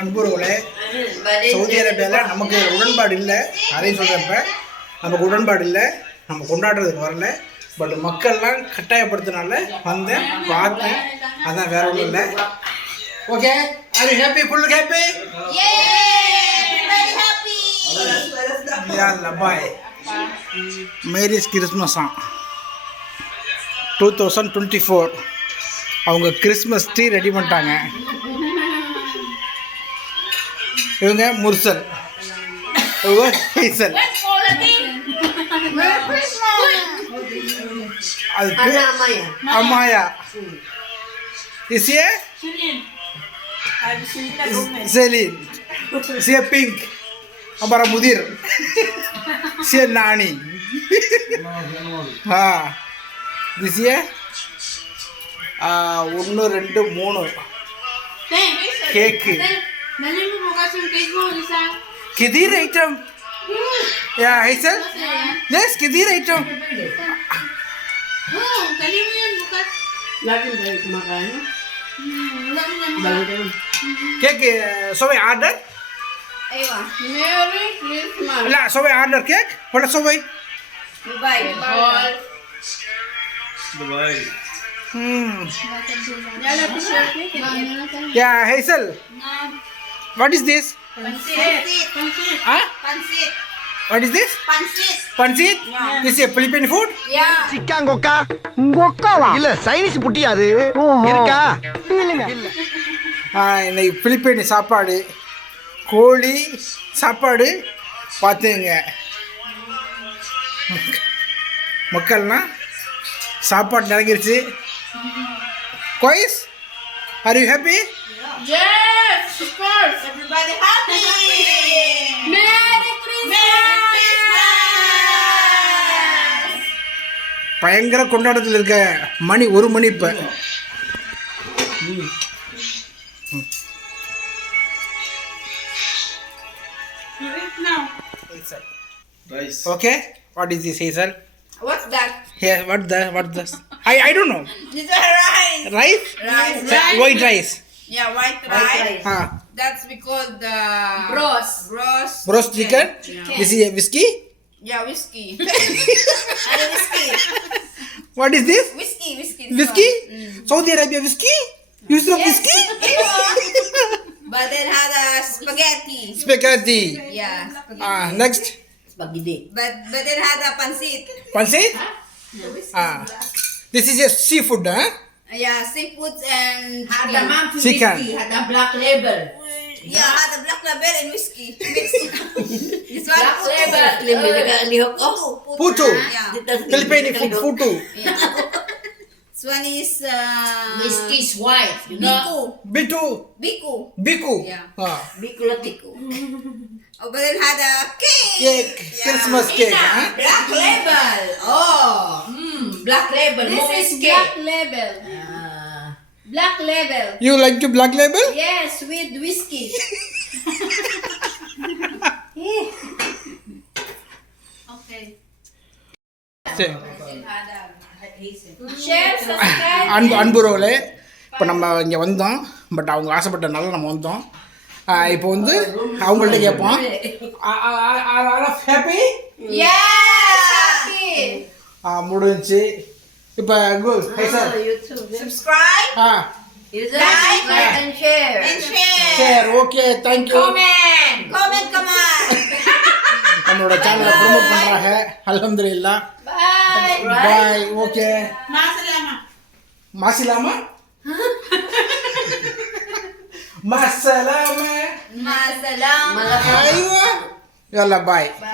அன்புறவுகளே Saudi அரேபியாவில் நமக்கு உடன்பாடு இல்லை அதையும் சொல்கிறப்ப நமக்கு உடன்பாடு இல்லை நம்ம கொண்டாடுறதுக்கு வரல பட் மக்கள்லாம் கட்டாயப்படுத்தினால வந்தேன் பார்த்தேன் அதான் வேற ஒன்றும் இல்லை okay are you happy full happy Mary's கிறிஸ்மஸா two thousand twenty four அவங்க கிறிஸ்மஸ் ட்ரீ ரெடி பண்ணிட்டாங்க இவங்க முர்சல் ஹேசல் அது அம்மாயா இசியே செலின் சிய பிங்க் அப்புறம் முதிர் சிய நாணி ஆ இசிய ஒன்று ரெண்டு மூணு கேக்கு ¿Qué dirá Itram? ¿Ya, Aisa? ¿Les? ¿Qué dirá Itram? ¿Qué? ¿Qué? ¿Sobe Ardar? ¿La sobe Ardar? ¿Qué? ¿Hola sobe? Dubai. Dubai. Hmm. ¿Ya, Aisa? No. What is this what is this பன்சீத் this A Philippine food chicken கொக்கா கொக்காவா இல்ல Chinese புட்டியா அது இருக்கா இன்னைக்கு Philippine சாப்பாடு கோழி சாப்பாடு பார்த்துங்க மக்கள்னா சாப்பாடு நடக்கிருச்சு choice Are you happy? Yes, of course. Everybody happy. Merry Christmas. Merry Christmas. பயங்கர கொண்டாடத்தில் இருக்க மணி ஒரு மணி இப்ப okay what is the season What's that? Yeah, what the what the I I don't know. This is rice. rice. Rice? Rice. rice. White rice. Yeah, white, white rice. rice. Huh. That's because the uh, bros. Bros. Bros chicken. chicken. chicken. Yeah. This is a whiskey? Yeah, whiskey. yeah. whiskey. What is this? Whiskey, whiskey. Whiskey? Mm. Saudi Arabia whiskey? Use of yes. whiskey? but then had a spaghetti. Spaghetti. Yeah. Spaghetti. Uh, next. pagidi. But but pansit. had a pancit. Pancit? Huh? No. Ah. This is a seafood, huh? Yeah, seafood and had a whiskey, had a black label. Yeah. yeah, had a black label and whiskey. It's black putu. label. Putu. Oh. Oh, putu. Yeah. Filipino food. Putu. <Yeah. laughs> one is uh, Misty's wife. You Biku. know? Biku. Bitu. Biku. Biku. Yeah. Ha. Huh. Biku, la Biku. Oh, Obelin had a cake. cake. Yeah. Christmas cake. Huh? Black label. Oh. Mm, black label. This Mom black label. Yeah. Uh. Black label. You like the black label? Yes, with whiskey. okay. Okay. அன்பு அன்பு ரோலே இப்போ நம்ம இங்கே வந்தோம் but அவங்க ஆசைப்பட்ட ஆசைப்பட்டனால நம்ம வந்தோம் இப்போ வந்து அவங்கள்ட்ட கேட்போம் முடிஞ்சு இப்போ ஓகே தேங்க்யூ நம்மளோட சேனலை ப்ரொமோட் பண்ணுறாங்க அலமதுல்லா Bye. Bye. bye, ok Ma salama Ma salama Ma salama Ma salama Yalla, bye, bye.